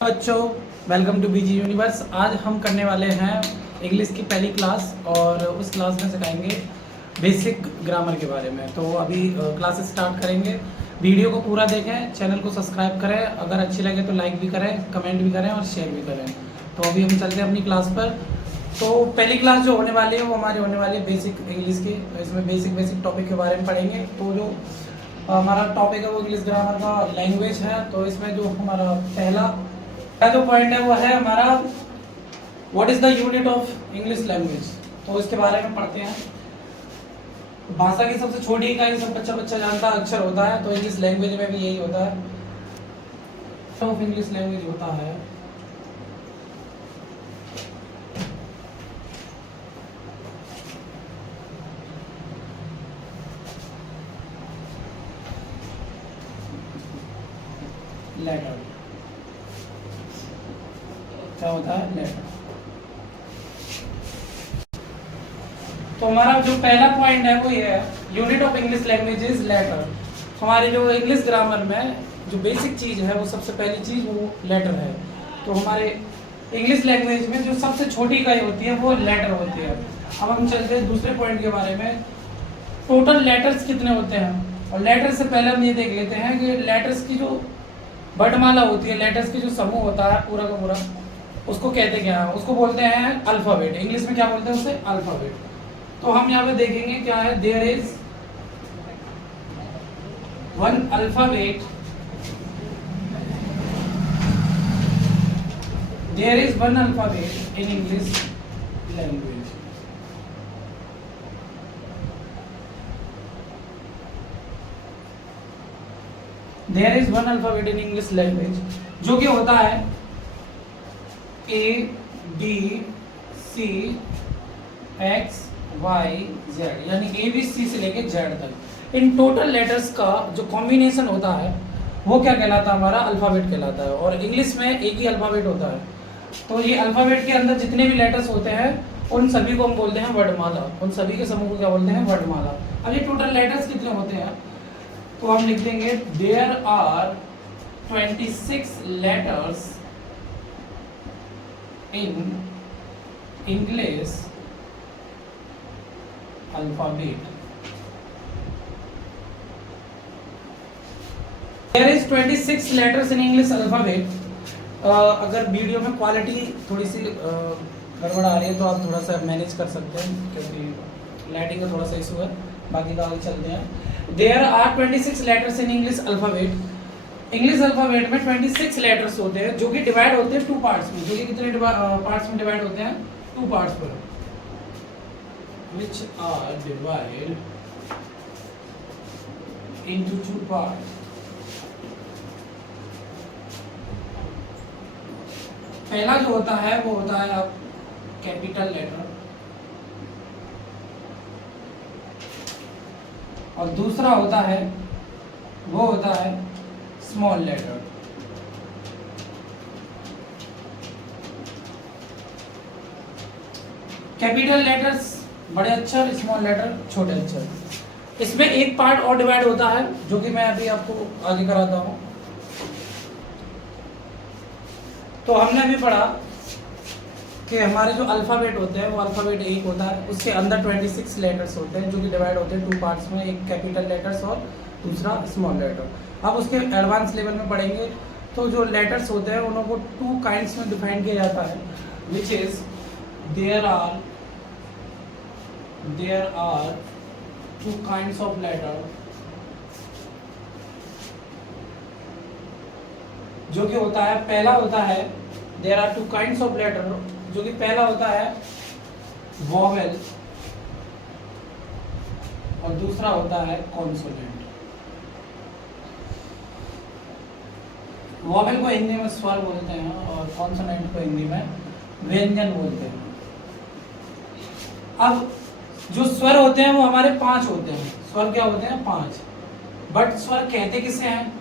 बच्चों, welcome to busy universe. आज हम करने वाले हैं इंग्लिश की पहली क्लास और उस क्लास में सिखाएंगे बेसिक ग्रामर के बारे में। तो अभी क्लास स्टार्ट करेंगे। वीडियो को पूरा देखें, चैनल को सब्सक्राइब करें, अगर अच्छी लगे तो लाइक भी करें, कमेंट भी करें और शेयर भी करें। तो अभी हम चलते हैं अपनी क्लास पर। तो पहली क्लास जो होने वाली है वो हमारी होने वाली है बेसिक इंग्लिश की। तो इसमें बेसिक टॉपिक के बारे में पढ़ेंगे। तो जो हमारा टॉपिक है वो इंग्लिश ग्रामर का लैंग्वेज है। तो इसमें जो हमारा पहला जो पॉइंट है वो है हमारा what is the unit of English language. तो इसके बारे में पढ़ते हैं। भाषा की सबसे छोटी इकाई सब बच्चा जानता अक्षर होता है। तो इंग्लिश लैंग्वेज में भी यही होता है। ऑफ इंग्लिश लैंग्वेज होता है लेटर। क्या होता है? लेटर। तो हमारा जो पहला पॉइंट है वो ये है, unit of English language is letter. हमारे जो इंग्लिश ग्रामर में जो बेसिक चीज है वो सबसे पहली चीज वो लेटर है। तो हमारे इंग्लिश लैंग्वेज में जो सबसे छोटी इकाई होती है वो लेटर होती है। अब हम चलते हैं दूसरे पॉइंट के बारे में। टोटल लेटर्स कितने होते हैं? और लेटर से पहले हम ये देख लेते हैं कि लेटर्स की जो वर्णमाला होती है, लेटर्स की जो समूह होता है पूरा का पूरा, उसको कहते क्या है? उसको बोलते हैं अल्फाबेट। इंग्लिश में क्या बोलते हैं उसे? अल्फाबेट। तो हम यहाँ पे देखेंगे क्या है। There is one alphabet, there is one alphabet in English language. There is one alphabet in English language जो कि होता है ABCX Y Z, यानी ABC से लेके Z तक। इन टोटल लेटर्स का जो कॉम्बिनेशन होता है वो क्या कहलाता है? हमारा अल्फाबेट कहलाता है। और इंग्लिश में एक ही अल्फाबेट होता है। तो ये अल्फाबेट के अंदर जितने भी लेटर्स होते हैं उन सभी को हम बोलते हैं वर्णमाला। उन सभी के समूह को क्या बोलते हैं? वर्णमाला। अब ये टोटल लेटर्स कितने होते हैं तो हम लिख देंगे there are 26 letters in English alphabet. There is 26 letters in English alphabet. अगर वीडियो में क्वालिटी थोड़ी सी गड़बड़ आ रही है तो आप थोड़ा सा मैनेज कर सकते हैं, क्योंकि लाइटिंग का थोड़ा सा इशू है। बाकी का आगे चलते हैं। There are 26 letters in English alphabet. English alphabet में 26 लेटर्स होते हैं जो कि डिवाइड होते हैं 2 पार्ट्स में। जो कि कितने पार्ट्स में डिवाइड होते हैं? 2 पार्ट्स पर, which are divided into 2 parts। पहला जो होता है वो होता है आप कैपिटल लेटर, और दूसरा होता है वो होता है स्मॉल लेटर। कैपिटल लेटर्स बड़े अक्षर, स्मॉल लेटर छोटे अक्षर। इसमें एक पार्ट और डिवाइड होता है जो कि मैं अभी आपको आगे कराता हूं। तो हमने अभी पढ़ा कि हमारे जो अल्फाबेट होते हैं वो अल्फाबेट एक होता है, उसके अंदर 26 लेटर्स होते हैं जो कि डिवाइड होते हैं 2 पार्ट्स में, एक कैपिटल लेटर्स और दूसरा स्मॉल लेटर। अब उसके एडवांस लेवल में पढ़ेंगे। तो जो लेटर्स होते हैं उनको 2 काइंड्स में डिफाइन किया जाता है, which is there are 2 kinds of letter, जो कि होता है पहला होता है there are 2 kinds of letter, जो कि पहला होता है वॉवेल और दूसरा होता है कॉन्सोनेंट। वॉवेल को हिंदी में स्वर बोलते हैं और कॉन्सोनेंट को हिंदी में व्यंजन बोलते हैं। अब जो स्वर होते हैं वो हमारे 5 होते हैं। स्वर क्या होते हैं? 5। बट स्वर कहते किसे हैं?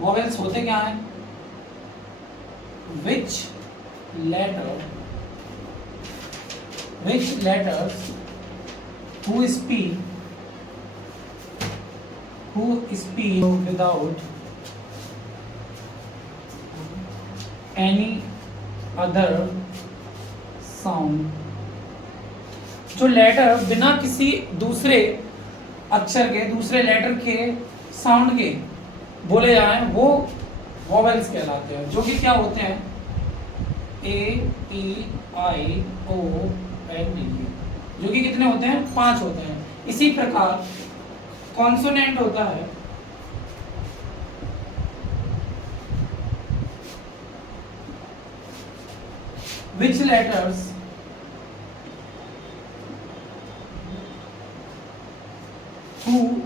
वोवेल्स होते क्या हैं? which letters who speak without any other sound, जो लेटर बिना किसी दूसरे अक्षर के, दूसरे लेटर के साउंड के बोले जाएं वो वॉवेल्स कहलाते हैं, जो कि क्या होते हैं ए ई आई ओ एन डी, जो कि कितने होते हैं 5 होते हैं। इसी प्रकार कॉन्सोनेंट होता है which letters who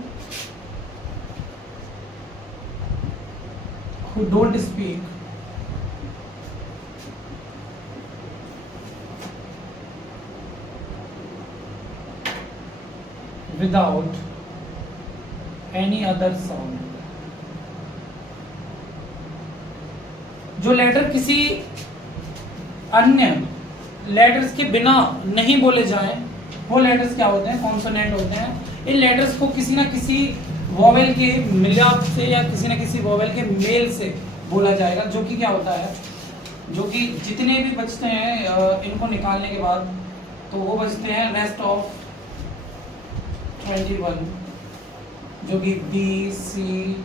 don't speak without any other sound, जो लेटर किसी अन्य लेटर्स के बिना नहीं बोले जाएं वो लेटर्स क्या होते हैं, कॉन्सोनेंट होते हैं। इन लेटर्स को किसी ना किसी वॉवेल के मिलाप से या किसी ना किसी वॉवेल के मेल से बोला जाएगा, जो कि क्या होता है, जो कि जितने भी बचते हैं इनको निकालने के बाद तो वो बचते हैं रेस्ट ऑफ 21, जो कि B C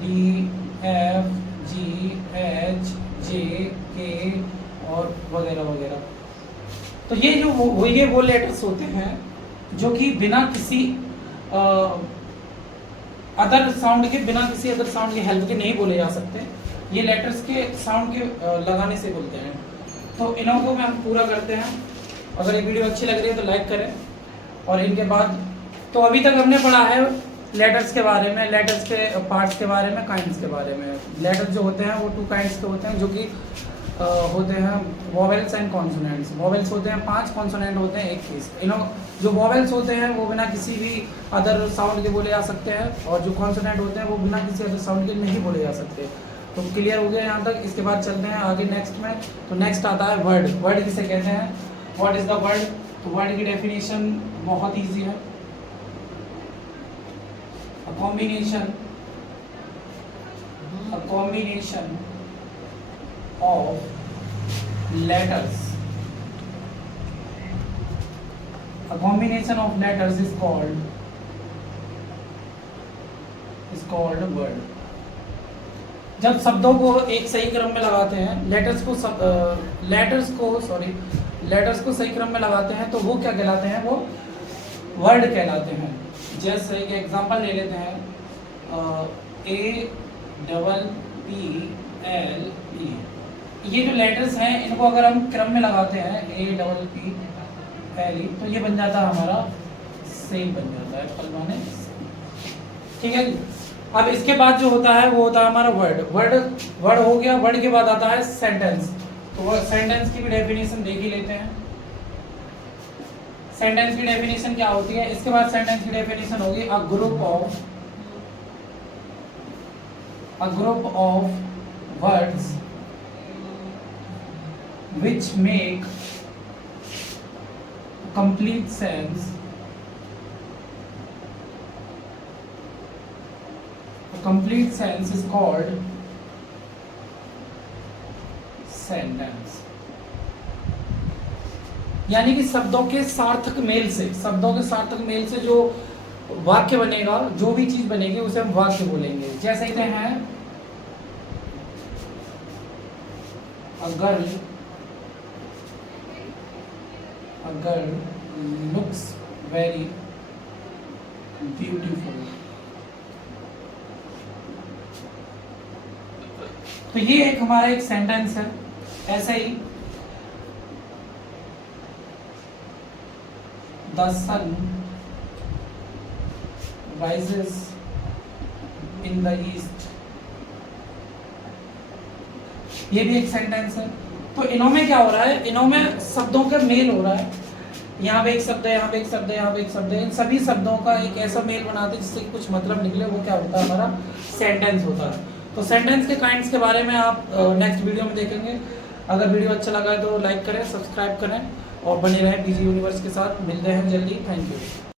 D F G H J K और वगैरह वगैरह। तो ये जो वो लेटर्स होते हैं जो कि बिना किसी अदर साउंड के, बिना किसी अदर साउंड की हेल्प के नहीं बोले जा सकते। ये लेटर्स के साउंड के लगाने से बोलते हैं। तो इन्हों को हम पूरा करते हैं। अगर ये वीडियो अच्छी लग रही है तो लाइक करें। और इनके बाद तो अभी तक हमने पढ़ा है लेटर्स के बारे में, लेटर्स के पार्ट्स के बारे में, काइंड्स के बारे में। लेटर्स जो होते हैं वो 2 काइंड्स के होते हैं, जो कि होते हैं वॉवेल्स एंड कॉन्सोनेंट्स। वॉवेल्स होते हैं 5, कॉन्सोनेंट होते हैं 21। इन्हों जो वॉवेल्स होते हैं वो बिना किसी भी अदर साउंड के बोले जा सकते हैं, और जो कॉन्सोनेंट होते हैं वो बिना किसी अदर साउंड के नहीं बोले जा सकते। तो क्लियर हो गया यहाँ तक। इसके बाद चलते हैं आगे नेक्स्ट में। तो नेक्स्ट आता है वर्ड। वर्ड किसे कहते हैं, व्हाट इज द वर्ड। तो वर्ड की डेफिनेशन बहुत ईजी है, a combination of letters, a combination of letters is called word। जब शब्दों को एक सही क्रम में लगाते हैं, लेटर्स को सही क्रम में लगाते हैं तो वो क्या कहलाते हैं, वो वर्ड कहलाते हैं। जैसे एक एग्जांपल ले लेते हैं, APPLE। ये जो लेटर्स हैं इनको अगर हम क्रम में लगाते हैं APPLE तो ये बन जाता है हमारा सेम बन जाता है, एप्पल माने। ठीक है। अब इसके बाद जो होता है वो होता है हमारा वर्ड हो गया। वर्ड के बाद आता है सेंटेंस। तो सेंटेंस की भी डेफिनेशन देख ही लेते हैं। सेंटेंस की डेफिनेशन क्या होती है। इसके बाद सेंटेंस की डेफिनेशन होगी a group of words which make complete sense, a complete sense is called sentence। यानी कि शब्दों के सार्थक मेल से जो वाक्य बनेगा, जो भी चीज बनेगी उसे हम वाक्य बोलेंगे। जैसे कहते हैं a girl looks very beautiful। तो ये एक हमारा एक सेंटेंस है। ऐसे ही the sun rises in the east, ये भी एक सेंटेंस है। तो इनों में क्या हो रहा है, इनों में शब्दों का मेल हो रहा है। यहाँ पे एक शब्द है, यहाँ पे एक शब्द है, यहाँ पे एक शब्द है। इन सभी शब्दों का एक ऐसा मेल बनाते हैं जिससे कुछ मतलब निकले, वो क्या होता है, हमारा सेंटेंस होता है। तो सेंटेंस के काइंड्स के बारे में आप नेक्स्ट वीडियो में देखेंगे। अगर वीडियो अच्छा लगा है तो लाइक करें, सब्सक्राइब करें और बने रहें बीजी यूनिवर्स के साथ। मिलते हैं जल्दी। Thank you.